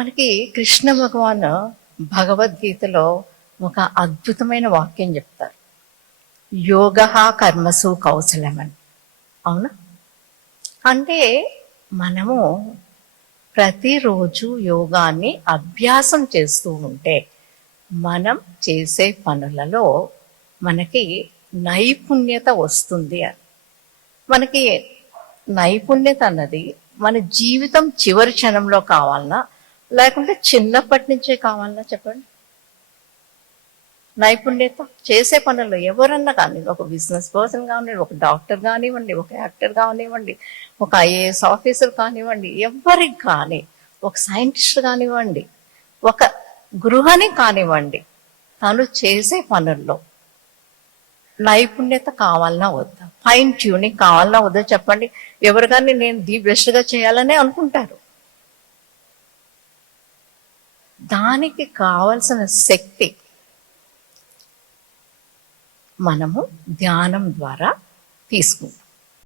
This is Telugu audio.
మనకి కృష్ణ భగవాన్ భగవద్గీతలో ఒక అద్భుతమైన వాక్యం చెప్తారు. యోగ కర్మసు కౌశలమని. అవునా? అంటే మనము ప్రతిరోజు యోగాన్ని అభ్యాసం చేస్తూ ఉంటే మనం చేసే పనులలో మనకి నైపుణ్యత వస్తుంది అని. మనకి నైపుణ్యత అన్నది మన జీవితం చివరి క్షణంలో కావాలన్నా లేకుంటే చిన్నప్పటి నుంచే కావాలన్నా చెప్పండి. నైపుణ్యత చేసే పనుల్లో ఎవరన్నా కానీ, ఒక బిజినెస్ పర్సన్ కానివ్వండి, ఒక డాక్టర్ కానివ్వండి, ఒక యాక్టర్ కానివ్వండి, ఒక ఐఏఎస్ ఆఫీసర్ కానివ్వండి, ఎవరికి కానీ, ఒక సైంటిస్ట్ కానివ్వండి, ఒక గృహిణి కానివ్వండి, తను చేసే పనుల్లో నైపుణ్యత కావాలన్నా వద్దా, ఫైన్ ట్యూనింగ్ కావాలన్నా వద్దా చెప్పండి. ఎవరు కానీ నేను ది బెస్ట్గా చేయాలనే అనుకుంటారు. దానికి కావలసిన శక్తి మనము ధ్యానం ద్వారా తీసుకుంటాం.